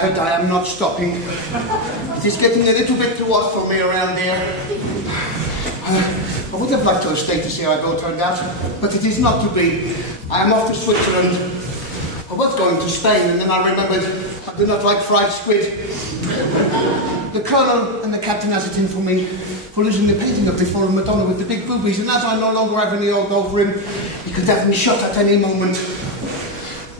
have it, I am not stopping. It is getting a little bit too hot for me around here. I would have liked to have stayed to see how I go turned out, but it is not to be. I am off to Switzerland. I was going to Spain, and then I remembered I do not like fried squid. The Colonel and the Captain has it in for me for losing the painting of before a Madonna with the big boobies, and as I no longer have any hold over him, he could have me shot at any moment.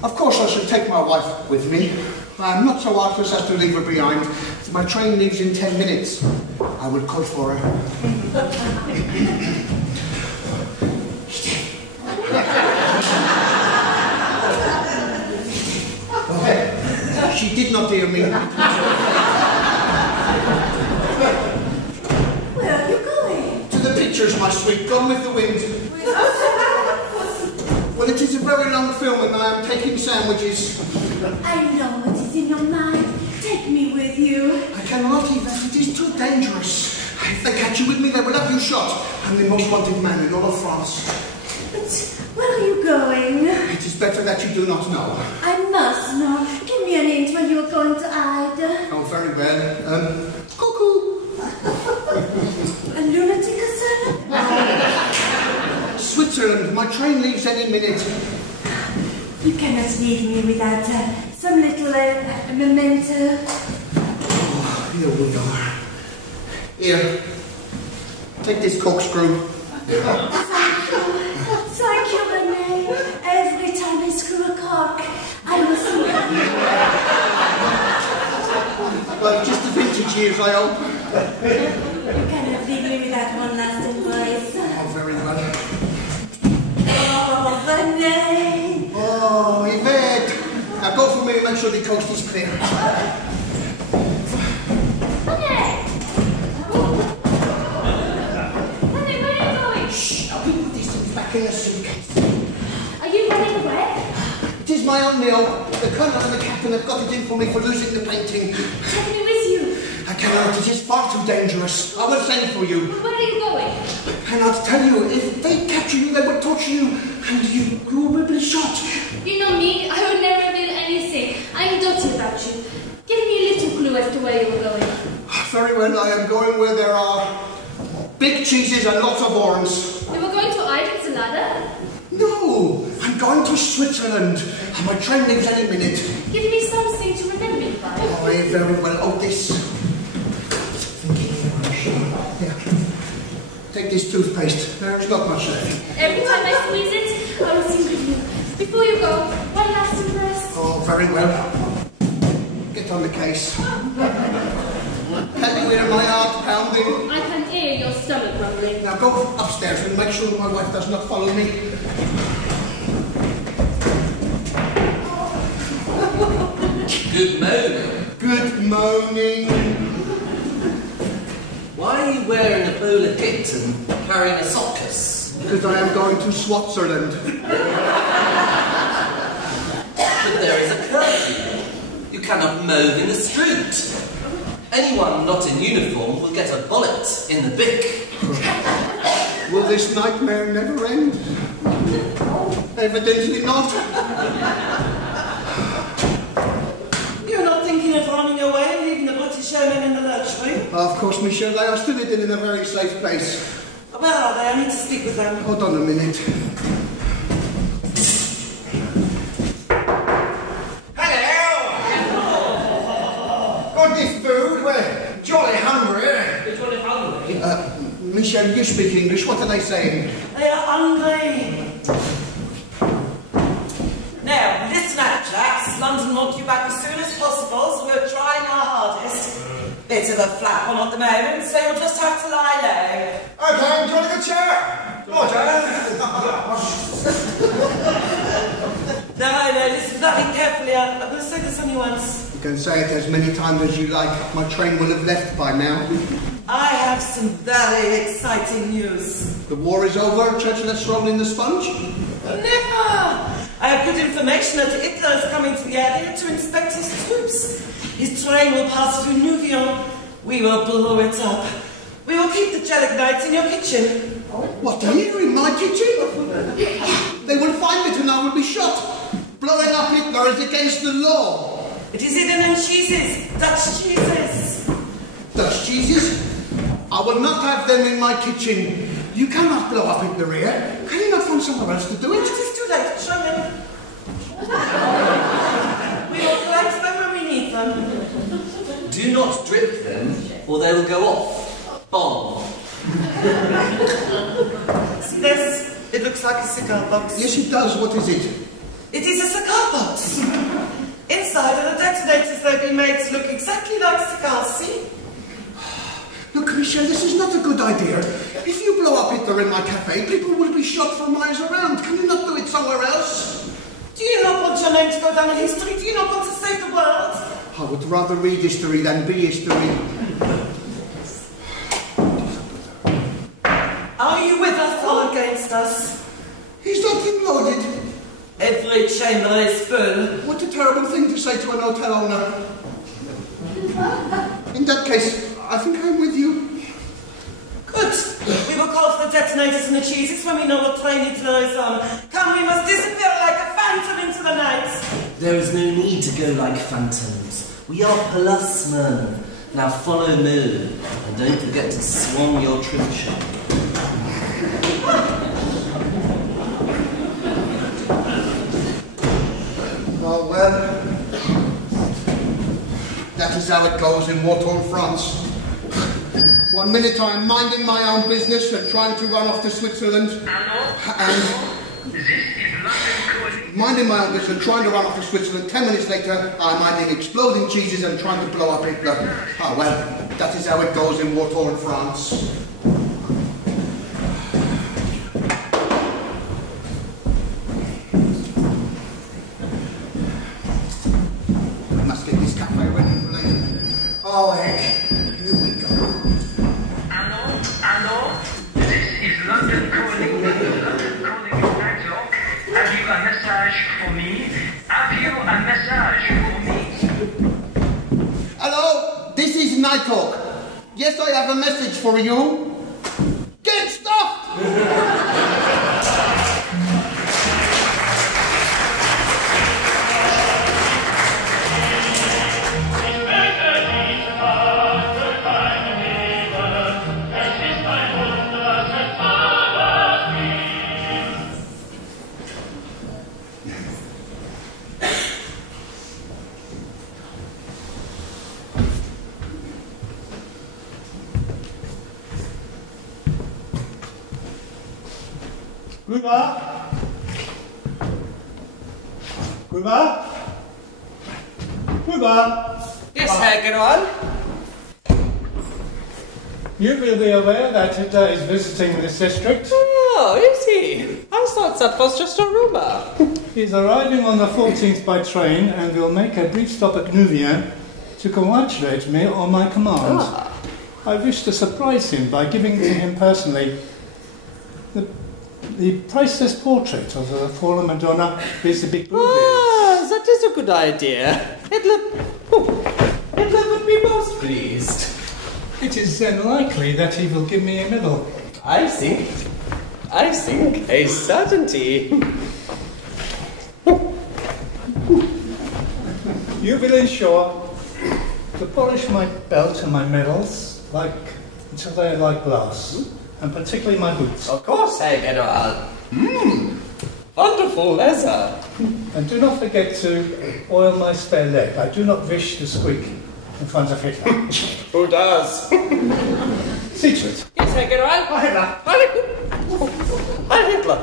Of course I shall take my wife with me. I am not so heartless as to leave her behind. If my train leaves in 10 minutes, I will call for her. She did not hear me. Where are you going? To the pictures, my sweet. Gone with the wind. Well, it is a very long film and I am taking sandwiches. I know what is in your mind. Take me with you. I cannot, Yvette. It is too dangerous. If they catch you with me, they will have you shot. I'm the most wanted man in all of France. But where are you going? It is better that you do not know. I must know. Give me an hint when you are going to hide. Oh, very well. Cuckoo. A lunatic asylum? Switzerland. My train leaves any minute. You cannot leave me without some little memento. Oh, here we are. Here. Take this corkscrew. Thank you, Rene. Every time I screw a cork, I will think of you. Well, just the vintage years, I hope. You cannot leave me without one last embrace. Oh, very well. Oh, Rene. Oh, Yvette. Now go for me and make sure the coast is clear. In a suitcase. Are you running away? It is my only hope. The Colonel and the Captain have got it in for me for losing the painting. Take me with you. I cannot. It is far too dangerous. I will send for you. Where are you going? I cannot tell you. If they capture you, they will torture you, and you will be shot. You know me. I would never reveal anything. I'm dotty about you. Give me a little clue as to where you are going. Very well. I am going where there are big cheeses and lots of horns. You were going to Ireland, Salada? No, I'm going to Switzerland, and my train leaves any minute. Give me something to remember me by. Oh, very well. Oh, this. Here. Take this toothpaste. There's not much left. Every time I squeeze it, I will think of you. Before you go, one last embrace. Oh, very well. Get on the case. Can you hear my heart pounding? I can hear your stomach rumbling. Now go upstairs and make sure my wife does not follow me. Good morning. Good morning. Why are you wearing a bowler kit and carrying a sockers? Because I am going to Switzerland. But there is a curfew. You cannot move in the street. Anyone not in uniform will get a bullet in the bick. Will this nightmare never end? Evidently not. You're not thinking of running away and leaving the British airmen in the lurch, are you? Of course, Michelle, they are still hidden in a very safe place. Where are they? I need to speak with them. Hold on a minute. Food, we're jolly hungry. You're jolly hungry? Michelle, you speak English. What are they saying? They are hungry. Now, listen up, chaps. London wants you back as soon as possible, so we're trying our hardest. Bit of a flap on at the moment, so you'll just have to lie low. Okay, do you want a good chair? Oh, No, listen very carefully. I'm going to say this only once. You can say it as many times as you like. My train will have left by now. I have some very exciting news. The war is over? Churchill's rolling the sponge? Never! I have good information that Hitler is coming to the area to inspect his troops. His train will pass through Nouvion. We will blow it up. We will keep the gelignite in your kitchen. What, here in my kitchen? They will find it and I will be shot. Blowing up Hitler is against the law. It is hidden in cheeses, Dutch cheeses. Dutch cheeses? I will not have them in my kitchen. You cannot blow up in the rear. Can you not find somewhere else to do it? It is too late, show them. We will collect them when we need them. Do not drip them, or they will go off. Bomb. See this? It looks like a cigar box. Yes, it does. What is it? It is a cigar box. Inside are the detonators they've been made to look exactly like cigars, see? Look, Michelle, this is not a good idea. If you blow up Hitler in my cafe, people will be shot for miles around. Can you not do it somewhere else? Do you not want your name to go down in history? Do you not want to save the world? I would rather read history than be history. Are you with us or against us? Is that thing loaded? Every chamber is full. What a terrible thing to say to an hotel owner. In that case, I think I'm with you. Good. We will call for the detonators and the cheeses when we know what train Hitler is on. Come, we must disappear like a phantom into the night. There is no need to go like phantoms. We are policemen. Now follow me, and don't forget to swung your tradition. Oh, well, that is how it goes in war-torn France. 1 minute I'm minding my own business and trying to run off to Switzerland, and minding my own business and trying to run off to Switzerland. 10 minutes later, I'm minding exploding cheeses and trying to blow up Hitler. Oh, well, that is how it goes in war-torn France. Oh, heck. Here we go. Allo, this is London calling. London calling your network. Have you a message for me? Have you a message for me? Hello, this is Nighthawk. Yes, I have a message for you. Get stuffed! Gruber? Gruber? Gruber? Yes, Herr General? You will be aware that Hitler is visiting this district. Oh, is he? I thought that was just a rumor. He's arriving on the 14th by train and will make a brief stop at Neuvien to congratulate me on my command. I wish to surprise him by giving to him personally the priceless portrait of the fallen Madonna with the big boobies. Ah, that is a good idea. Hitler would be most pleased. It is then likely that he will give me a medal. I think a certainty. You will ensure to polish my belt and my medals until they are like glass, and particularly my boots. Of course, Herr General. Wonderful leather. And do not forget to oil my spare leg. I do not wish to squeak in front of Hitler. Who does? See to it. Yes, Herr General. Heil Hitler. Heil Hitler.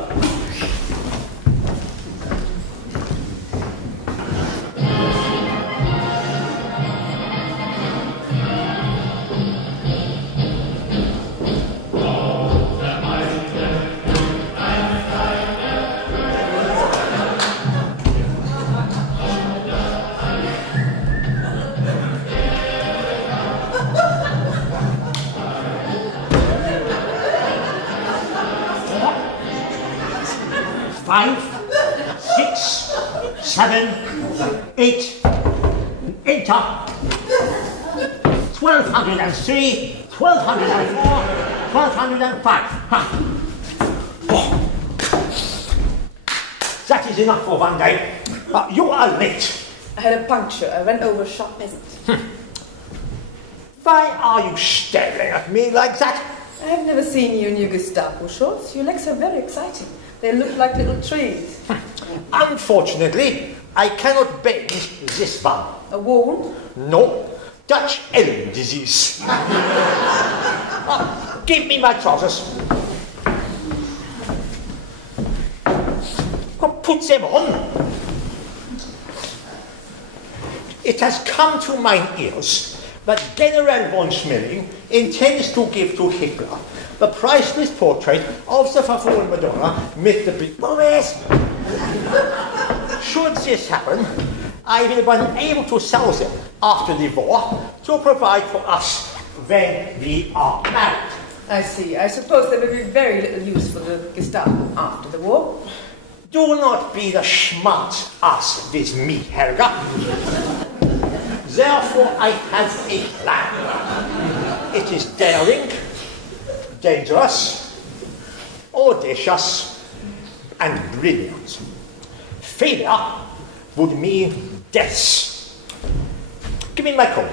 Five, 6, 7, 8, enter. 1203, 1204, 1205. Ha. Oh. That is enough for one day. You are late. I had a puncture. I ran over a sharp peasant. Why are you staring at me like that? I have never seen you in your Gestapo shorts. Your legs are very exciting. They look like little trees. Unfortunately, I cannot bend this one. A wound? No, Dutch elm disease. Give me my trousers. Put them on. It has come to mine ears that General von Schmeling intends to give to Hitler the priceless portrait of the verfallen Madonna with the big boys. Should this happen, I will be able to sell them after the war to provide for us when we are married. I see. I suppose there will be very little use for the Gestapo after the war. Do not be the smart ass with me, Helga. Therefore, I have a plan. It is daring, dangerous, audacious, and brilliant. Failure would mean death. Give me my coat.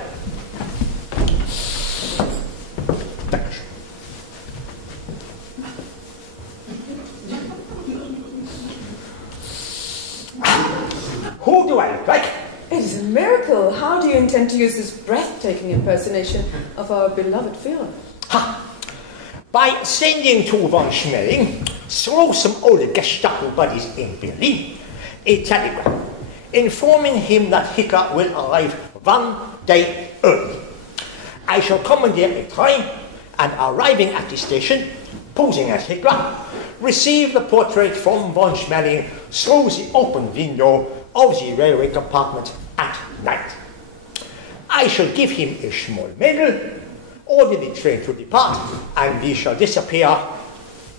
Who do I look like? It is a miracle. How do you intend to use this breathtaking impersonation of our beloved Führer? Ha! By sending to von Schmeling, through some old Gestapo buddies in Berlin, a telegram informing him that Hitler will arrive 1 day early. I shall commandeer a train and, arriving at the station, posing as Hitler, receive the portrait from von Schmeling through the open window of the railway compartment at night. I shall give him a small medal, order the train to depart, and we shall disappear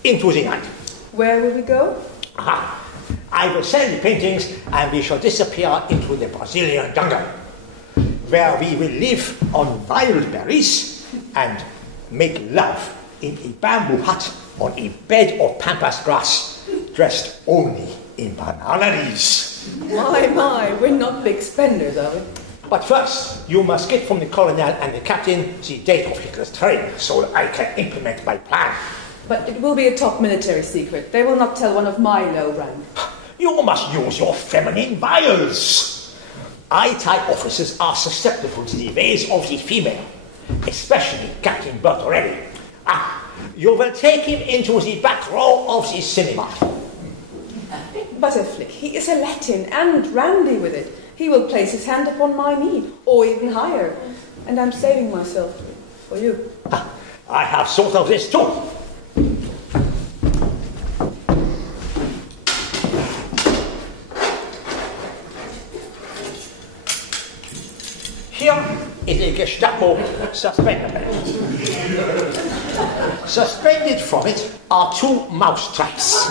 into the night. Where will we go? Aha. I will sell the paintings, and we shall disappear into the Brazilian jungle, where we will live on wild berries and make love in a bamboo hut on a bed of pampas grass, dressed only in banana leaves. My, we're not big spenders, are we? But first, you must get from the colonel and the captain the date of Hitler's train, so that I can implement my plan. But it will be a top military secret. They will not tell one of my low rank. You must use your feminine wiles. I-type officers are susceptible to the ways of the female, especially Captain Bertorelli. You will take him into the back row of the cinema. Butterflick, he is a Latin and randy with it. He will place his hand upon my knee, or even higher. And I'm saving myself for you. I have thought of this too. Here is a Gestapo suspender belt. Suspended from it are 2 mouse traps.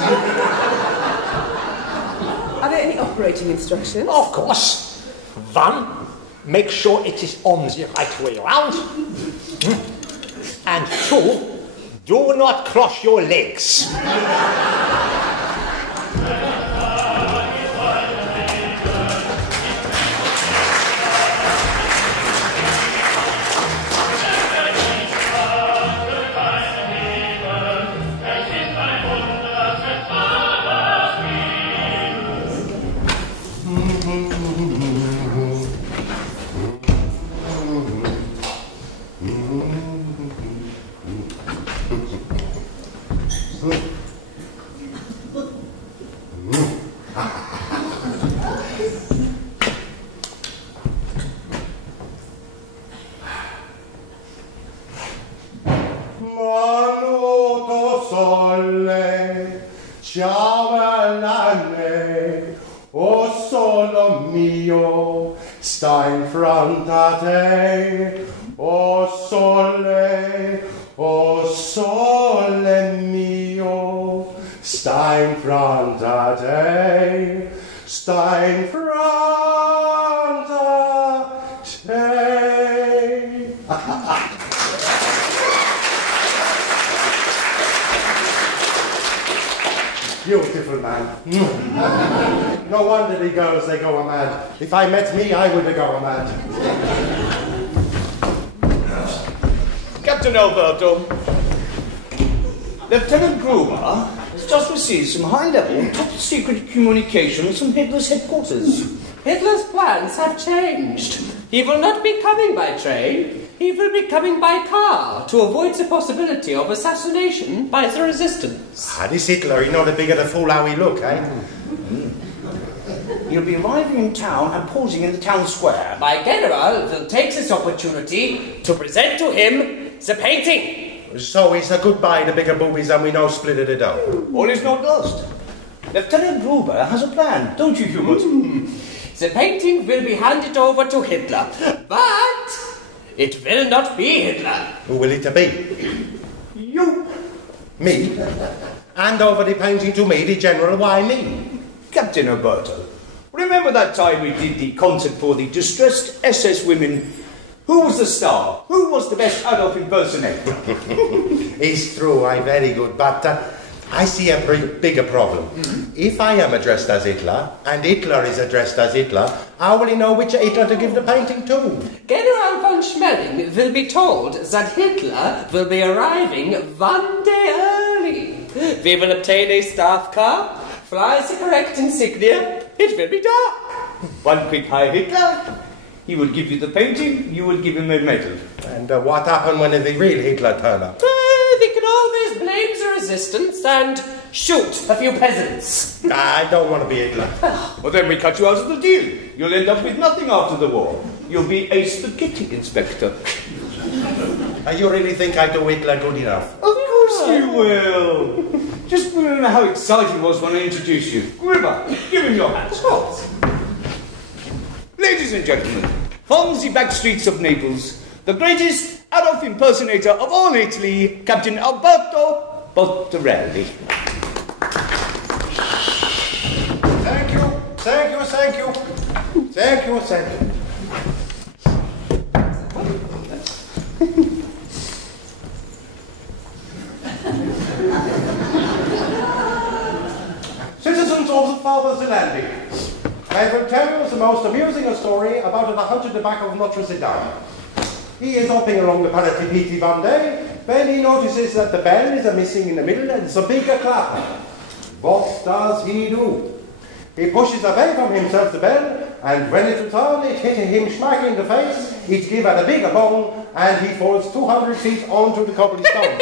Are there any operating instructions? Of course. 1, make sure it is on the right way around. And 2, do not cross your legs. Sta in fronte a te, o sole mio, sta in fronte a te, sta in fronte a te. Beautiful man. No wonder the girls, they go mad. If I met me, I would go mad. Captain Alberto, Lieutenant Gruber has just received some high-level, top-secret communications from Hitler's headquarters. Hitler's plans have changed. He will not be coming by train. He will be coming by car to avoid the possibility of assassination by the resistance. Ah, this Hitler, he's not a big of a fool how he look, eh? He'll be arriving in town and pausing in the town square. My general will take this opportunity to present to him the painting. So it's a goodbye to bigger boobies and we know split of the dough. All is not lost. Lieutenant Gruber has a plan, don't you, Hubert? The painting will be handed over to Hitler, but it will not be Hitler. Who will it be? You. Me? Hand over the painting to me, the general, why me? Captain Alberto, remember that time we did the concert for the distressed SS women? Who was the star? Who was the best Adolf impersonator? It's true, I'm very good, but I see a bigger problem. If I am addressed as Hitler, and Hitler is addressed as Hitler, how will he know which Hitler to give the painting to? General von Schmeling will be told that Hitler will be arriving 1 day early. We will obtain a staff car, fly the correct insignia. It will be dark. One quick hi, Hitler. He will give you the painting, you will give him a medal. And what happened when the real Hitler turned up? We can always blame the resistance and shoot a few peasants. I don't want to be Hitler. Well, then we cut you out of the deal. You'll end up with nothing after the war. You'll be a spaghetti inspector. You really think I do Hitler good enough? Of course you will. Just remember how excited he was when I introduced you. Gruber, give him your hat. Ladies and gentlemen, from the back streets of Naples, the greatest Adolf impersonator of all Italy, Captain Alberto BERTORELLI. Thank you, thank you, thank you. Thank you, thank you. Citizens of the Father's Landing, I will tell you the most amusing story about the hunter back of Notre Dame. He is hopping along the Palatipiti one day when he notices that the bell is missing in the middle and it's a bigger clapper. What does he do? He pushes away from himself the bell, and when it returned, it hit him smack in the face, it gave it a bigger bong, and he falls 200 feet onto the cobblestones.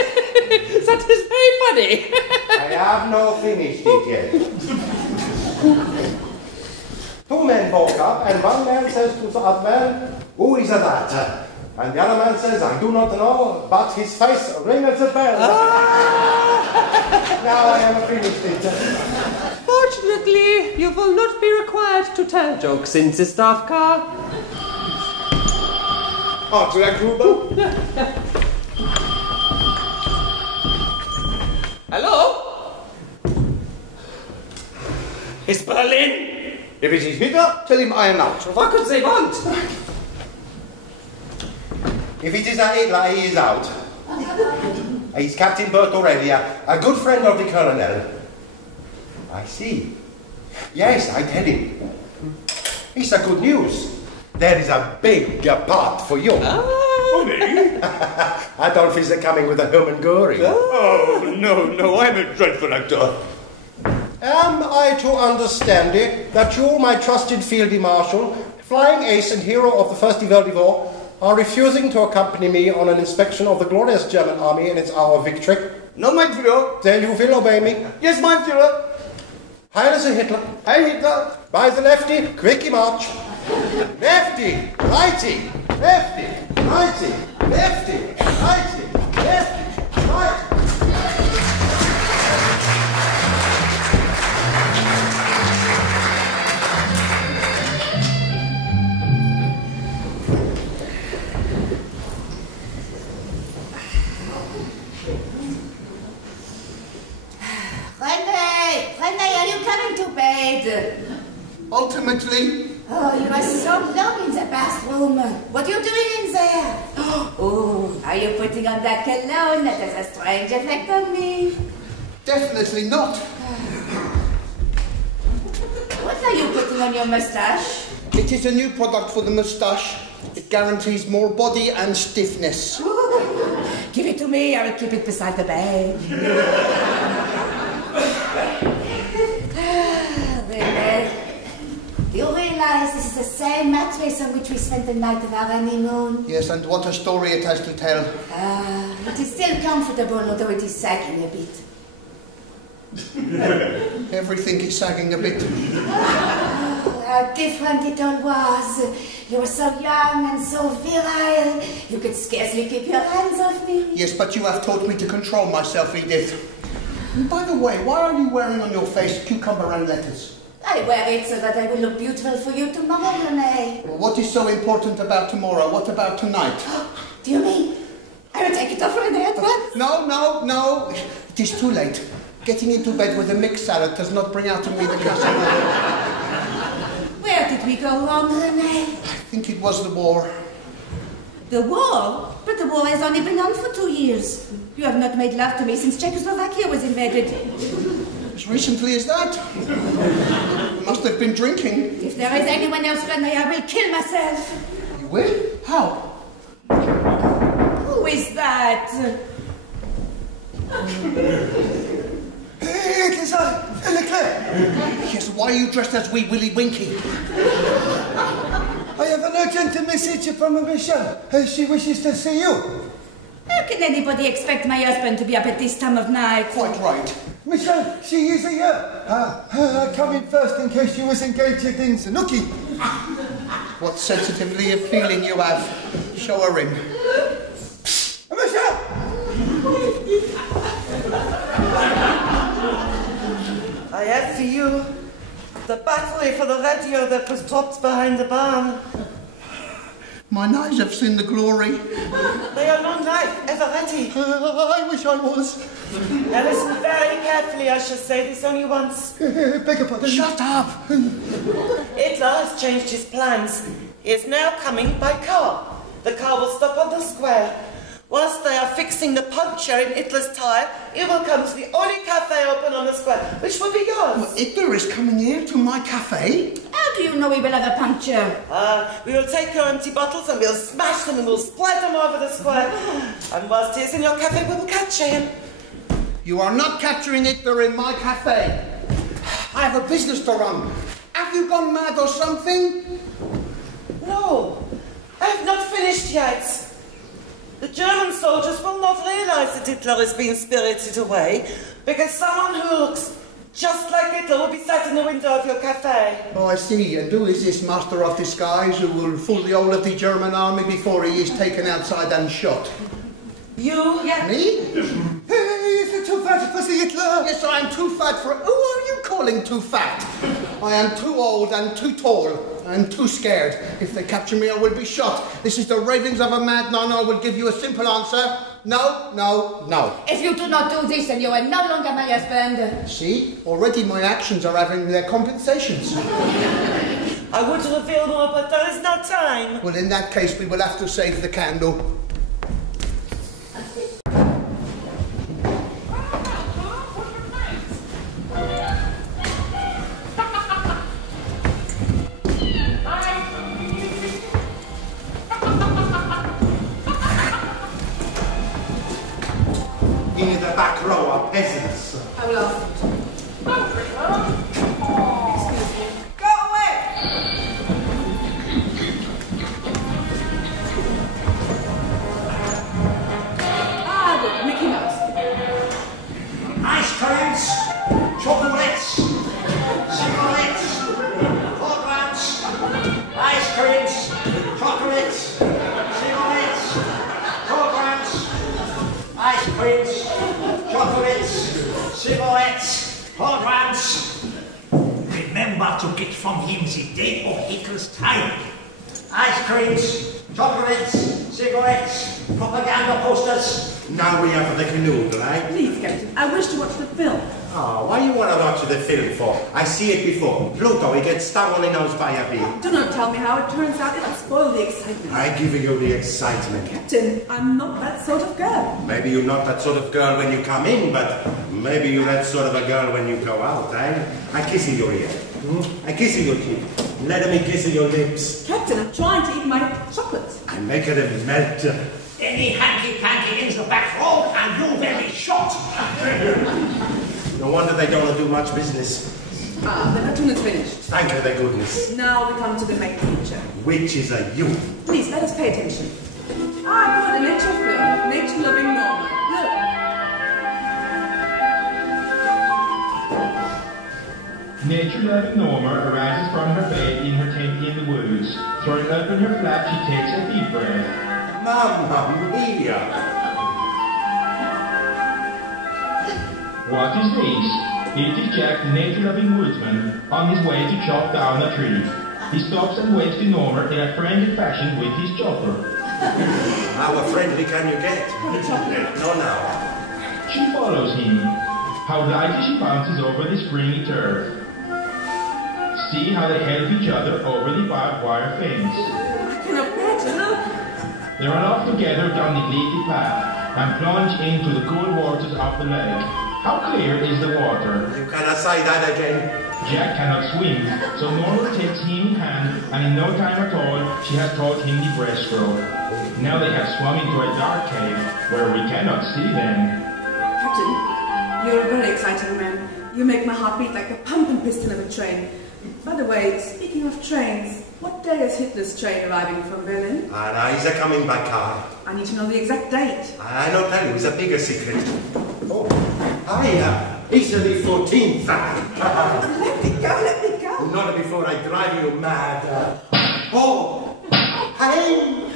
That is very funny. I have not finished it yet. Two men walk up, and one man says to the other man, "Who is that?" And the other man says, "I do not know, but his face rings the bell." Now I have finished it. Fortunately, you will not be required to tell jokes in the staff car. After that, Gruber? Hello? It's Berlin. If it is Hitler, tell him I am out. What could they want? If it is a Hitler, he is out. He's Captain Bertorelli, a good friend of the Colonel. I see. Yes, I tell him. It's a good news. There is a big part for you. For me? Adolf is coming with a Hermann Göring. Oh, no, I'm a dreadful actor. Am I to understand it that you, my trusted Field Marshal, flying ace and hero of the First World War, are refusing to accompany me on an inspection of the glorious German army in its hour of victory? No, mein Führer. Then you will obey me. Yes, mein Führer. Heil the Hitler. Heil Hitler. By the lefty, quicky march. Lefty, righty, lefty, righty, lefty, righty, lefty, righty. Rene, are you coming to bed? Ultimately. Oh, you are so long in the bathroom. What are you doing in there? Oh, are you putting on that cologne that has a strange effect on me? Definitely not. What are you putting on your moustache? It is a new product for the moustache. It guarantees more body and stiffness. Ooh, give it to me, I will keep it beside the bed. RENE, do you realize this is the same mattress on which we spent the night of our honeymoon? Yes, and what a story it has to tell. It is still comfortable, although it is sagging a bit. Everything is sagging a bit. How different it all was. You were so young and so virile. You could scarcely keep your hands off me. Yes, but you have taught me to control myself, Edith. And by the way, why are you wearing on your face cucumber and lettuce? I wear it so that I will look beautiful for you tomorrow, RENE. Well, what is so important about tomorrow? What about tonight? Do you mean I will take it off, RENE, at once? No. It is too late. Getting into bed with a mixed salad does not bring out in me the Casanova. Where did we go wrong, RENE? I think it was the war. The war? But the war has only been on for 2 years. You have not made love to me since Czechoslovakia was invaded. As recently as that? You must have been drinking. If there is anyone else, RENE, I will kill myself. You will? How? Who is that? It is Leclerc. Yes, why are you dressed as wee Willy Winky? I have an urgent message from Michelle. She wishes to see you. How can anybody expect my husband to be up at this time of night? Quite right. Michelle, she is here. I come in first in case you was engaged in Sanuki. What sensitivity of feeling you have. Show her in. Michelle! I have for you the battery for the radio that was dropped behind the barn. Mine eyes have seen the glory. They are not live, ever ready. I wish I was. Now listen very carefully, I shall say this only once. Beg your pardon. Shut up. Hitler has changed his plans. He is now coming by car. The car will stop on the square. Whilst they are fixing the puncture in Hitler's tyre, he will come to the only cafe open on the square, which will be yours. Well, Hitler is coming here to my cafe? How do you know we will have a puncture? We will take your empty bottles and we'll smash them and we'll spread them over the square. And whilst he is in your cafe, we will capture him. You are not capturing Hitler in my cafe. I have a business to run. Have you gone mad or something? No, I have not finished yet. The German soldiers will not realise that Hitler is being spirited away because someone who looks just like Hitler will be sat in the window of your cafe. Oh, I see. And who is this master of disguise who will fool the whole of the German army before he is taken outside and shot? You? Yeah. Me? Is it too fat for the Hitler? Yes, I am too fat for... Who are you calling too fat? I am too old and too tall and too scared. If they capture me, I will be shot. This is the ravings of a madman. I will give you a simple answer. No, no, no. If you do not do this, then you are no longer my husband. See? Already my actions are having their compensations. I would reveal more, but there is no time. Well, in that case, we will have to save the candle. In the back row are peasants. I will ask them to. Excuse me. Go away! Ah, good. Mickey Mouse. Ice creams, chocolates, cigarettes, programs, ice creams, chocolates, cigarettes, programs, ice creams, chocolates, cigarettes, programs. Remember to get from him the date of Hitler's time. Ice creams, chocolates, cigarettes, propaganda posters. Now we have the canoe, right? Please, Captain. I wish to watch the film. Oh, what do you want to watch the film for? I see it before. Pluto, he gets stung on the nose by a bee. Do not tell me how it turns out. It will spoil the excitement. I'm giving you the excitement. Captain, I'm not that sort of girl. Maybe you're not that sort of girl when you come in, but maybe you're that sort of a girl when you go out, eh? I'm kissing your ear. I kiss you, Chief. Let me kiss your lips. Captain, I'm trying to eat my chocolate. I make them melt. Any hanky-panky into the back row and you will be shot. No wonder they don't do much business. Ah, the cartoon is finished. Thank you, the goodness. Now we come to the main feature. Which is a you. Please, let us pay attention. I brought a nature film, nature-loving Norma. Look. Nature-loving Norma arises from her bed in her tent in the woods. Throwing open her flap, she takes a deep breath. Mamma mia! What is this? It is Jack, the nature-loving woodsman, on his way to chop down a tree. He stops and waves to Norma in a friendly fashion with his chopper. How friendly can you get? No, now. She follows him. How lightly she bounces over the springy turf. See how they help each other over the barbed wire fence. I cannot bear to look. They run off together down the leafy path and plunge into the cool waters of the lake. How clear is the water? You cannot say that again. Jack cannot swim, so Norma takes him in hand, and in no time at all, she has taught him the breaststroke. Now they have swum into a dark cave where we cannot see them. Captain, you're a very exciting man. You make my heart beat like the pump and piston of a train. By the way, speaking of trains, what day is Hitler's train arriving from Berlin? He's coming by car. I need to know the exact date. I don't tell you, it's a bigger secret. Oh, it's the 14th. Let me go. Not before I drive you mad. Oh, hey!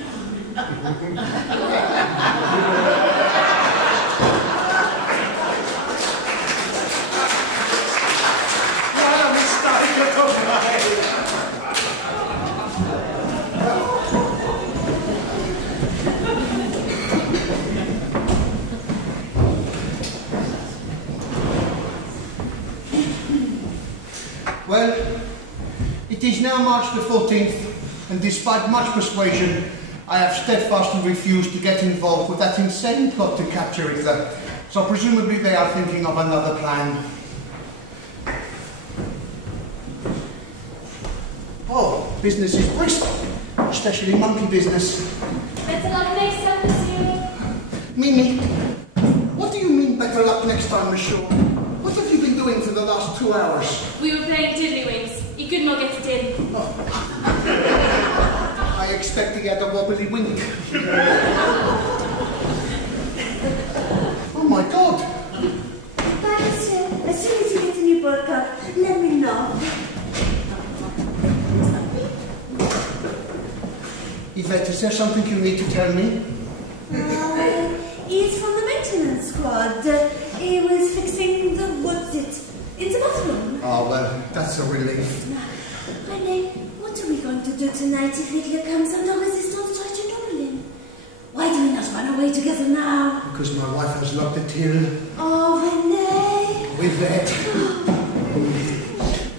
Well, it is now March the 14th, and despite much persuasion, I have steadfastly refused to get involved with that insane plot to capture EDITH. So presumably they are thinking of another plan. Oh, business is brisk, especially monkey business. Better luck next time, monsieur. Mimi, what do you mean better luck next time, monsieur? What have you been doing for the last 2 hours? We were playing tiddlywinks. You could not get it in. Oh. I expect he had a wobbly wink. Oh my God! Thanks, as soon as you get a new book up, let me know. Yvette, is there something you need to tell me? He's from the maintenance squad. He was fixing the what's it in the bathroom. Oh, well, that's a relief. Rene, what are we going to do tonight if Hitler comes and the resistance tries to double him? Why do we not run away together now? Because my wife has locked the till. Oh, Rene. Yvette.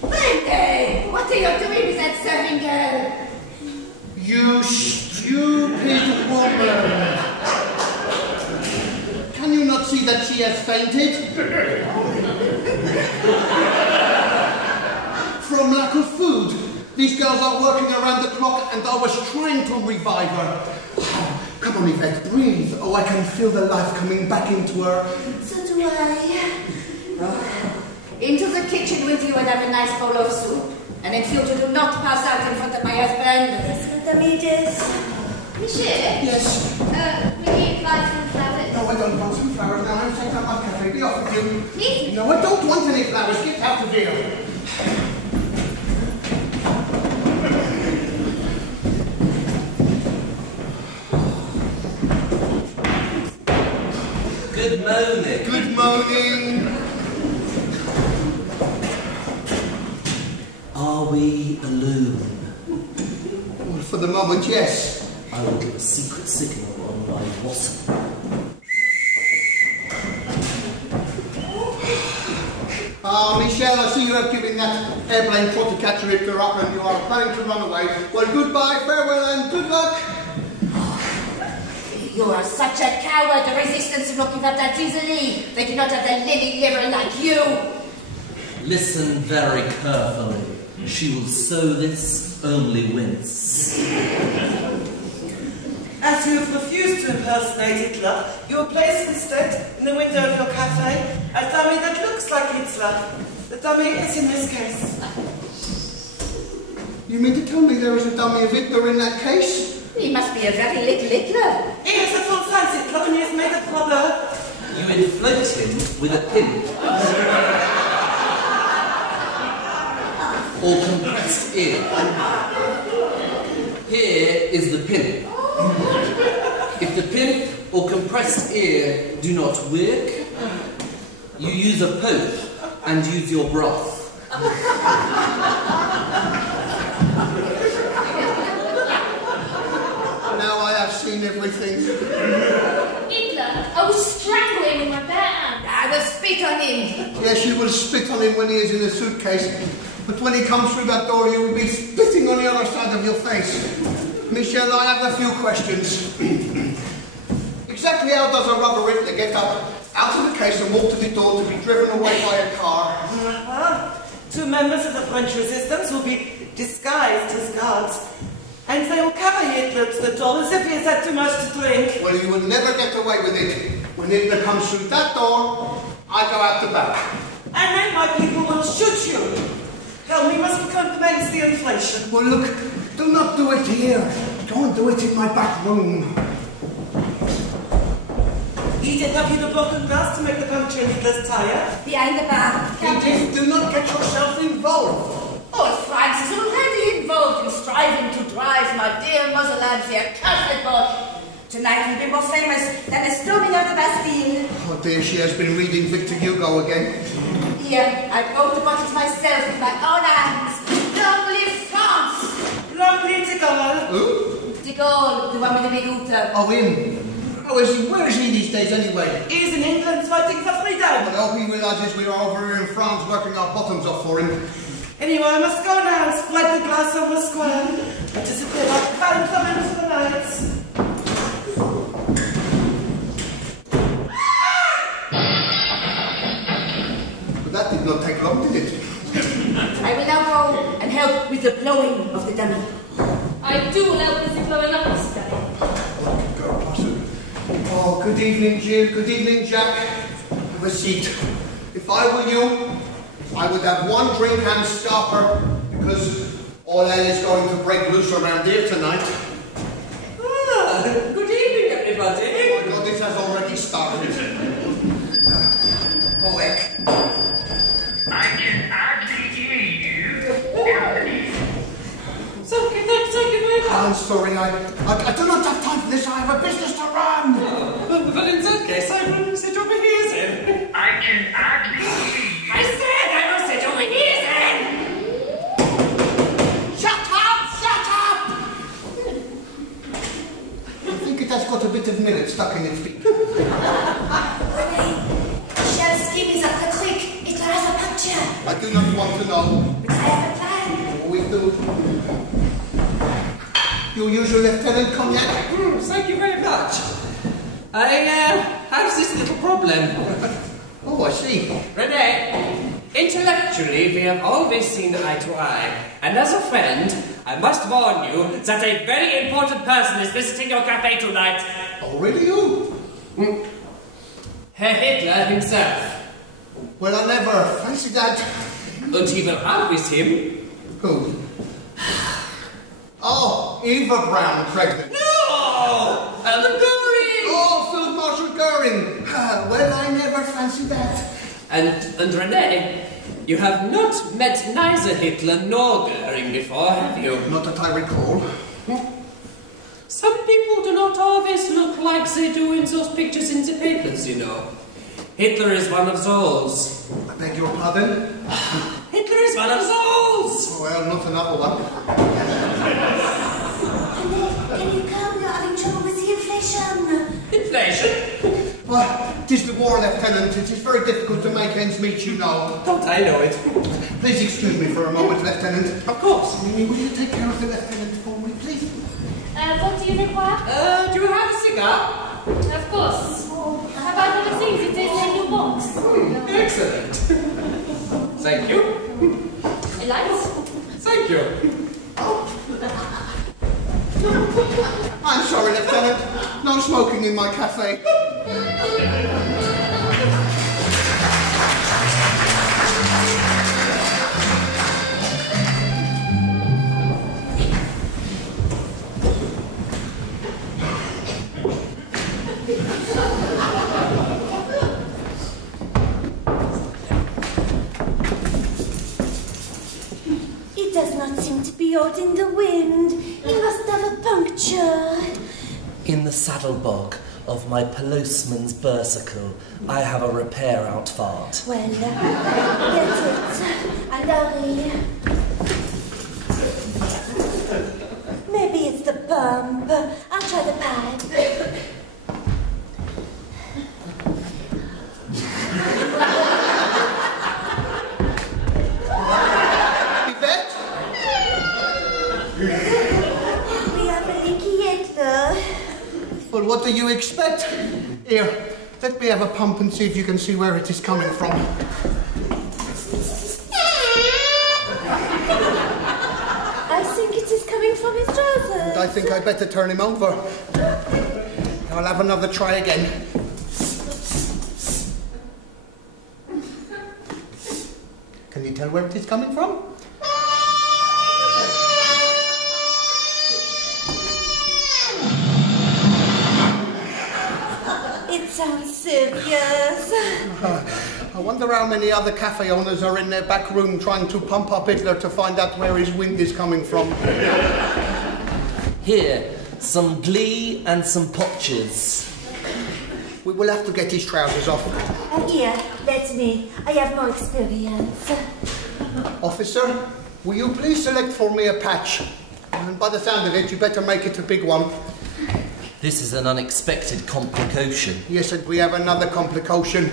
Rene, what are you doing with that serving girl? You stupid woman! Can you not see that she has fainted? From lack of food. These girls are working around the clock and I was trying to revive her. Come on, Yvette, breathe. Oh, I can feel the life coming back into her. So do I. Into the kitchen with you and have a nice bowl of soup. And ensure you do not pass out in front of my husband. Yes, Madame Edith. Monsieur? Yes? We need lights and flowers. No, I don't want some flowers now. I'm taking up my cafe. Be off with you. Me? No, I don't want any flowers. Get out of here. Good morning. Good morning. Are we alone? Well, for the moment, yes. I will give a secret signal on my WhatsApp. Michelle, I see you have given that airplane plot to catch a lifter up and you are planning to run away. Well, goodbye, farewell, and good luck. You are such a coward. The resistance will not give up that easily. They do not have the lily liver like you. Listen very carefully. She will sow this only wince. As you have refused to impersonate Hitler, you will place instead in the window of your cafe a dummy that looks like Hitler. The dummy is in this case. You mean to tell me there is a dummy of Hitler in that case? He must be a very little Hitler. He is a full-size Hitler and he is made of rubber. You inflate him with a pin. Or compressed ear. Here is the pin. If the pin or compressed ear do not work, you use a poke and use your broth. Now I have seen everything. Hitler, I will strangle him with my bare hands. I will spit on him. Yes, you will spit on him when he is in a suitcase, but when he comes through that door, you will be spitting on the other side of your face. Michelle, I have a few questions. Exactly how does a rubber Hitler get up out of the case and walk to the door to be driven away by a car? Two members of the French resistance will be disguised as guards, and they will carry Hitler to the door as if he has had too much to drink. Well, you will never get away with it. When Hitler comes through that door, I go out the back. And then my people will shoot you. Help me must commence the inflation. Well, look, do not do it here. Go and do it in my back room. Edith, have you the broken glass to make the puncture in Hitler's tire? Behind the bar. Edith, do not get yourself involved. Oh, France is already involved in striving to drive my dear motherland to a cursed bush. Tonight will be more famous than the storming of the Bastille. Oh dear, she has been reading Victor Hugo again. Here, I wrote about it myself with my own hands. Long live France! Long live de Gaulle! Who? De Gaulle, the one with the big hooter. Oh, him. Where is he these days anyway? He's in England fighting for freedom. Well, I hope he realises we are over here in France working our bottoms off for him. Anyway, I must go now and spread the glass over the square. I disappear like a phantom into the night. But that did not take long, did it? I will now go and help with the blowing of the dummy. I do help with the blowing up this day. Oh, good evening, Jill. Good evening, Jack. Have a seat. If I were you, I would have one drink and stop her, because all hell is going to break loose around here tonight. Ah, good evening, everybody. Oh my God, this has already started. Oh, heck. I can hardly hear you. Thank you very much. I'm sorry, I do not have time for this. I have a business to run. Well, in that case, I will sit over here then. I can hardly hear you. I said I will sit over here then! Shut up! Shut up! I think it has got a bit of millet stuck in its beak. Michelle's skin is up the creek. It has a puncture. I do not want to know. But I have a plan. We do. Your usual Lieutenant Cognac? Thank you very much. I have this little problem. Oh, I see. Rene, intellectually we have always seen eye to eye, and as a friend, I must warn you that a very important person is visiting your cafe tonight. Oh, really? Who? Herr Hitler himself. Well, I never fancied that. And he will have with him... Who? Oh, Eva Braun, pregnant. No! The Goering! Oh, Field Marshal Goering. Well, I never fancied that. And Rene, you have not met neither Hitler nor Goering before, have you? Not that I recall. Some people do not always look like they do in those pictures in the papers, you know. Hitler is one of those. I beg your pardon? Hitler is one of those! Well, not another one. Can you come? You're having trouble with the inflation. Inflation? Well, it is the war, Lieutenant. It is very difficult to make ends meet, you know. Don't I know it? Please excuse me for a moment, Lieutenant. Of course. Mimi, will you take care of the Lieutenant for me, please? What do you require? Do you have a cigar? Of course. How about one of these? It is in your box. Excellent. Thank you. A light? no smoking in my cafe. It does not seem to be out in the wind. He must have a puncture. In the saddlebog of my postman's bicycle, I have a repair out fart. Well, get it. And hurry. Maybe it's the pump. I'll try the pipe. Yvette? We have a leaky Hitler. Well, what do you expect? Here, let me have a pump and see if you can see where it is coming from. I think it is coming from his trousers. I think I better turn him over. I'll have another try again. Can you tell where it is coming from? It sounds serious. I wonder how many other cafe owners are in their back room trying to pump up Hitler to find out where his wind is coming from. Here, some glee and some potches. We will have to get his trousers off. Here, let me. I have more experience. Officer, will you please select for me a patch? And by the sound of it, you better make it a big one. This is an unexpected complication. Yes, and we have another complication.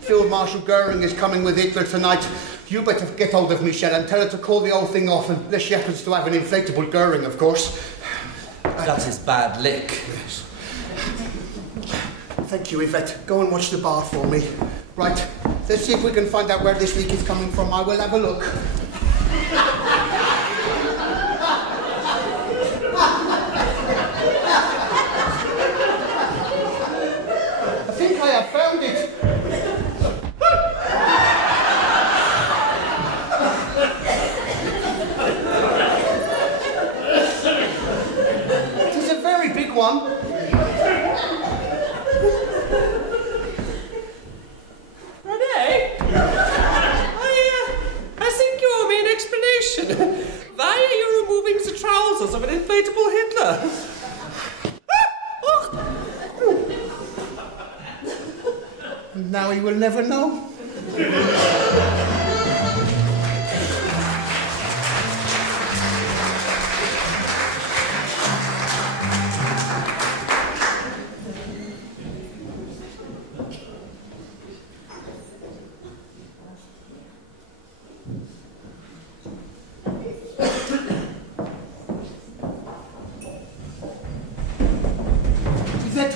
Field Marshal Goering is coming with Hitler tonight. You better get hold of Michelle and tell her to call the whole thing off, unless she happens to have an inflatable Goering, of course. That is bad lick. Yes. Thank you, Yvette. Go and watch the bar for me. Right, let's see if we can find out where this leak is coming from. I will have a look. I think I have found it. It is a very big one. I think you owe me an explanation. Why are you removing the trousers of an inflatable Hitler? Now he will never know.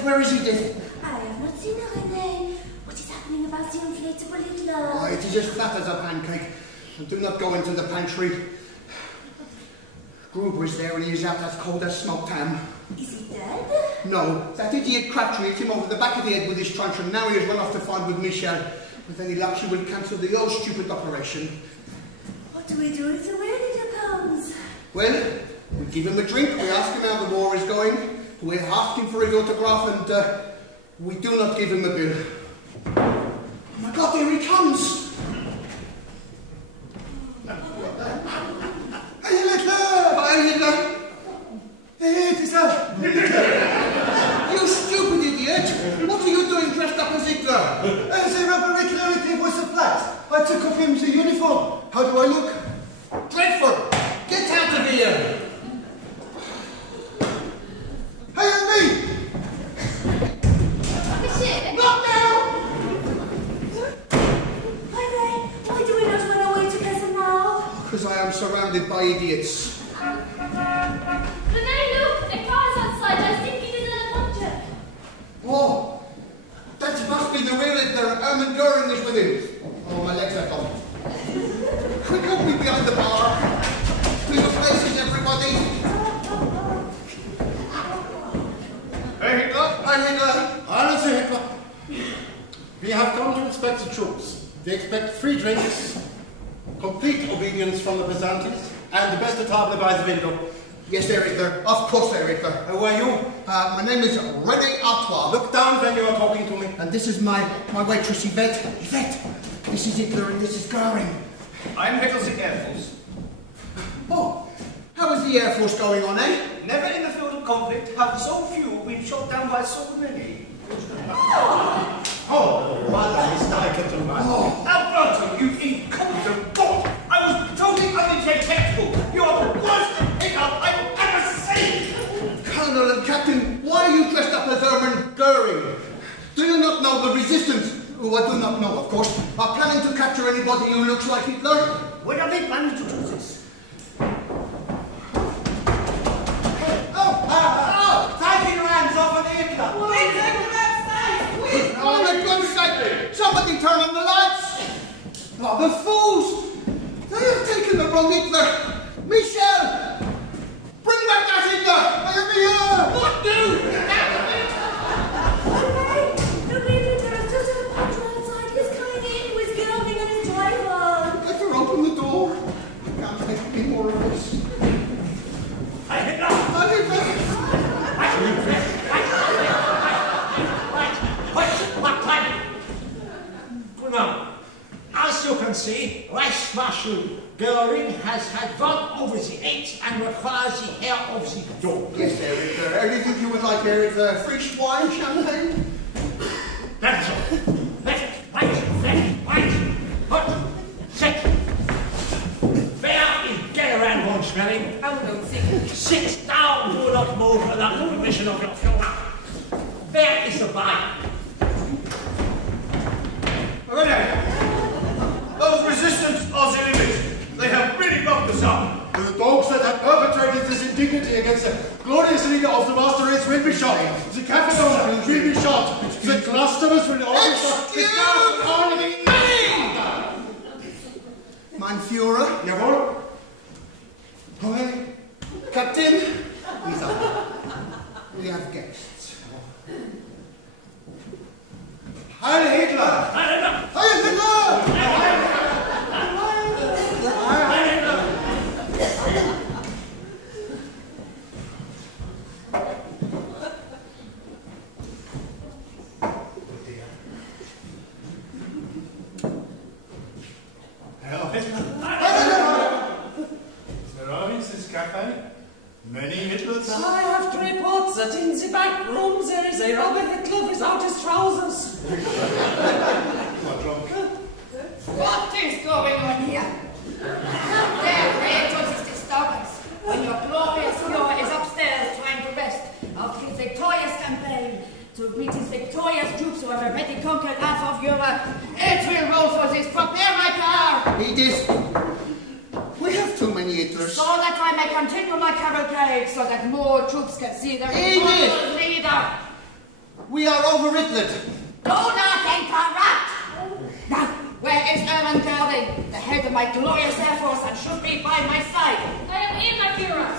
Where is Edith? I have not seen her, RENE. What is happening about the inflatable Hitler? Oh, it is as flat as a pancake. And do not go into the pantry. Gruber is there and he is out as cold as smoked ham. Is he dead? No, that idiot Crabtree hit him over the back of the head with his truncheon and now he has run off to find with Michelle. With any luck, she will cancel the old stupid operation. What do we do if the real Hitler comes? Well, we give him a drink, we ask him how the war is going. We ask him for his autograph and we do not give him a bill. Oh my God, there he comes! Hey, Hitler! Hi, Hitler! Hey, Hitler! You stupid idiot! What are you doing dressed up as Hitler? As a rubber Hitler, it was a flat. I took off him the uniform. How do I look? Dreadful! Get out of here! Hey, me! Not now! Why do we not run away together now? Because I am surrounded by idiots. Renee, look! A car is outside. I think it is an object. Oh, that must be the real Hitler. Hermann Goering is with him. Oh, my legs are gone. Quick, help me behind the bar. To your places, everybody. Hey, Hitler. We have come to inspect the troops. We expect free drinks, complete obedience from the peasantes, and the best table by the window. Yes, Hitler. Of course, Hitler. Who are you? My name is RENE Artois. Look down when you are talking to me. And this is my waitress, YVETTE. YVETTE. This is Hitler and this is Göring. I'm head of the Air Force. Oh, how is the Air Force going on, eh? Never in the field of conflict have so few been shot down by so many. Oh, what a mistake to man. Oh, Alberto, you incompetent bot! I was totally undetectable. You are the worst hiccup I've ever seen. Colonel and Captain, why are you dressed up as Hermann Göring? Do you not know the resistance, who I do not know, of course, are planning to capture anybody who looks like Hitler? When are they planning to do this? Taking your hands off of the Hitler. Oh, for God's sake! Somebody turn on the lights! Oh, the fools! They have taken the wrong Hitler! Michel! Bring back that Hitler! I am here! What do? Better open the door. I can't take any more of this. Now, as you can see, Vice Marshal Göring has had one over the edge and requires the hair of the dog. Yes, Eric. Anything you would like, Eric? Fresh wine, champagne? That's all. Wait. Hot. Sit. Where is Göring von Schmeling? Sit down, do not move without the permission of your Führer. Where is the body? Those resistance are the limit. They have really bumped us up. The dogs that have perpetrated this indignity against the glorious leader of the master race will be shot. The capital will be shot. The customers will all be shot. The staff will all be Mein Führer? Jawohl. Okay. Captain? He's up. We have guests. Heil Hitler! Heil Hitler! There are in this cafe many Hitlers. I have to report that in the back room there is a Robert Hitler without his trousers. What is going on here? There, creators is disturbance. When your glorious Führer is upstairs trying to rest after his victorious campaign to meet his victorious troops who have already conquered half of Europe. It will roll for this. Prepare my car! Edith, we have too many Hitlers. So that I may continue my cavalcade, so that more troops can see their Edith! leader. We are over-Hitlered. Do not interrupt! Now, where is Hermann Göring, the head of my glorious Air Force, and should be by my side? I am in, my Führer.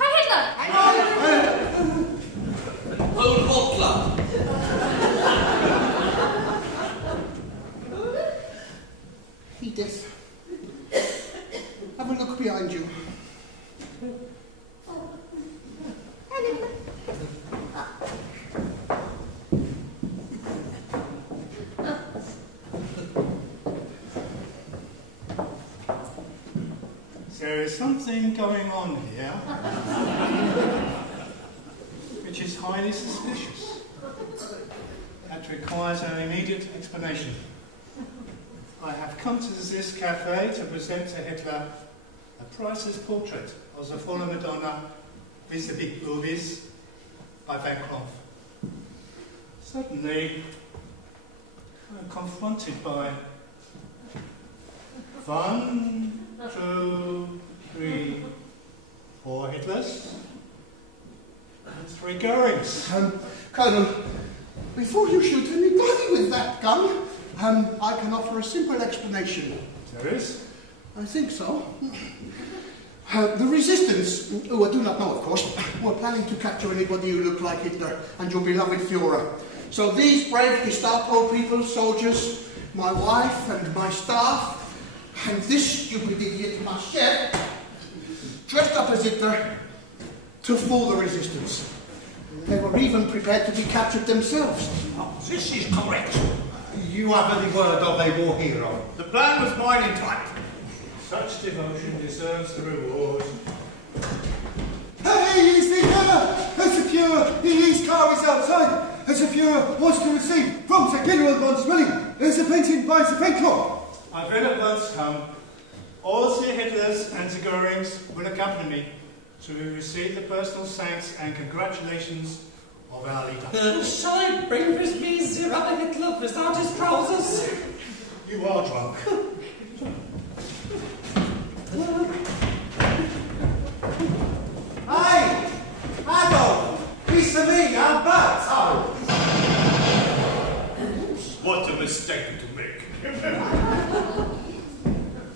Hi, Hitler! Hold Hoad. Edith, have a look behind you. There is something going on here which is highly suspicious. That requires an immediate explanation. I have come to this cafe to present to Hitler a priceless portrait of the fallen Madonna vis-a-vis movies by Van Gogh. Suddenly, I'm confronted by 1, 2, 3, 4 Hitlers and 3 Görings. Colonel, before you shoot anybody with that gun, I can offer a simple explanation. There is? I think so. The resistance, who I do not know of course, were planning to capture anybody who looked like Hitler and your beloved Führer. So these brave Gestapo people, soldiers, my wife and my staff, and this stupid idiot, my chef, dressed up as Hitler to fool the resistance. They were even prepared to be captured themselves. Oh, this is correct. You have any word of a war hero? The plan was mine in type. Such devotion deserves the reward. Hey, he's the as the Führer, his car is outside. As the Führer wants to receive from the General von Schmeling, as a painting by the pen club. I will at once come. All the Hitlers and the Goerings will accompany me to receive the personal thanks and congratulations of our leader. Shall I bring with me the other Hitler without his trousers? You are drunk. Hey! Adolf! It's me, Alberto! What a mistake to make.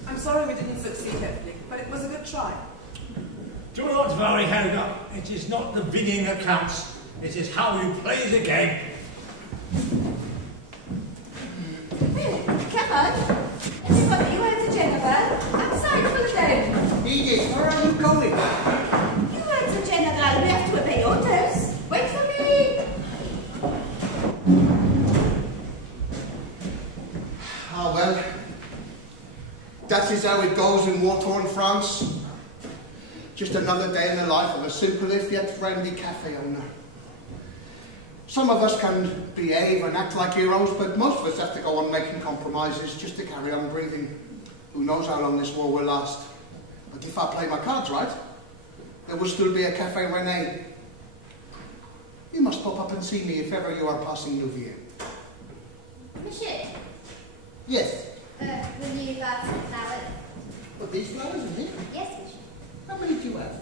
I'm sorry we didn't succeed, Hefley, but it was a good try. Do not worry, Helga. It is not the winning that counts. It is how you play the game. Come on. Everybody, you went to General. Outside for the day. Edith, where are you going? You went to General. We have to obey orders. Wait for me. Ah, well, that is how it goes in war-torn France. Just another day in the life of a simple if yet friendly cafe owner. Some of us can behave and act like heroes, but most of us have to go on making compromises just to carry on breathing. Who knows how long this war will last. But if I play my cards right, there will still be a Café RENE. You must pop up and see me if ever you are passing Louviers. Monsieur, Yes. will you buy some flowers? But these flowers in here? Yes, monsieur. How many do you have?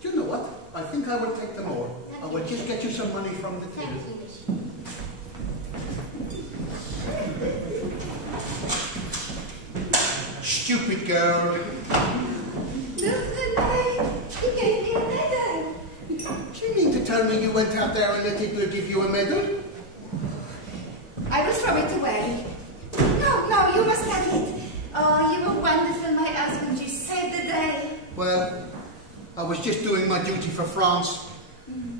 Do you know what? I think I will take them all. I will just get you some money from the till. Thank you, monsieur. Stupid girl. Look, Renee. He gave me a medal. Do you mean to tell me you went out there and let Hitler give you a medal? I will throw it away. No, you must have it. Oh, you were wonderful, my husband. You saved the day. Well, I was just doing my duty for France.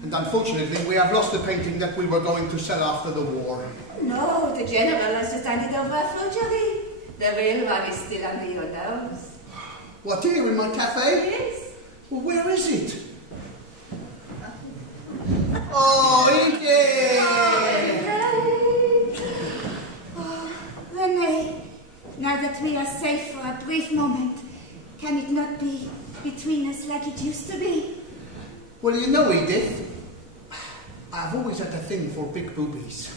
And unfortunately, we have lost the painting that we were going to sell after the war. No, the General has just handed over a forgery. The real one is still under your nose. What, here in my cafe? Yes. Well, where is it? Oh, Edith! Oh, Renee, now that we are safe for a brief moment, can it not be between us like it used to be? Well, you know, Edith, I've always had a thing for big boobies.